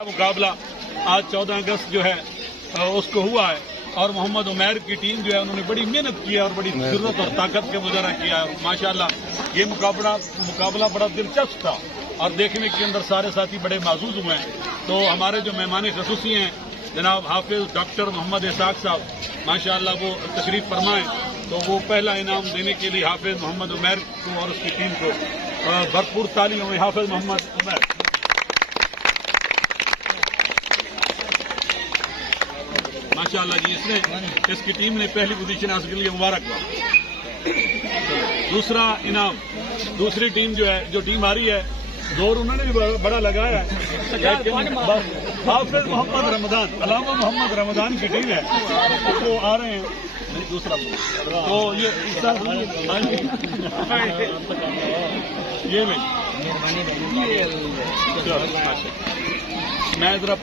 मुकाबला आज 14 अगस्त जो है उसको हुआ है और मोहम्मद उमैर की टीम जो है उन्होंने बड़ी मेहनत की है और बड़ी जरूरत और ताकत का मुजाहरा किया है। माशाल्लाह ये मुकाबला बड़ा दिलचस्प था और देखने के अंदर सारे साथी बड़े महसूस हुए हैं। तो हमारे जो मेहमान खसूसी हैं जनाब हाफिज डॉक्टर मोहम्मद इसाक साहब माशाल्लाह वो तशरीफ फरमाएं तो वो पहला इनाम देने के लिए हाफिज मोहम्मद उमैर को और उसकी टीम को भरपूर तालीम हुई। हाफिज मोहम्मद उमैर माशाअल्लाह जी इसकी टीम ने पहली पोजीशन हासिल के लिए मुबारक। दूसरा इनाम दूसरी टीम जो टीम आ रही है दौर उन्होंने भी बड़ा लगाया है लेकिन हाफिज मोहम्मद रमजान अलामा मोहम्मद रमजान की टीम है वो आ रहे हैं दूसरा तो ये मैं जरा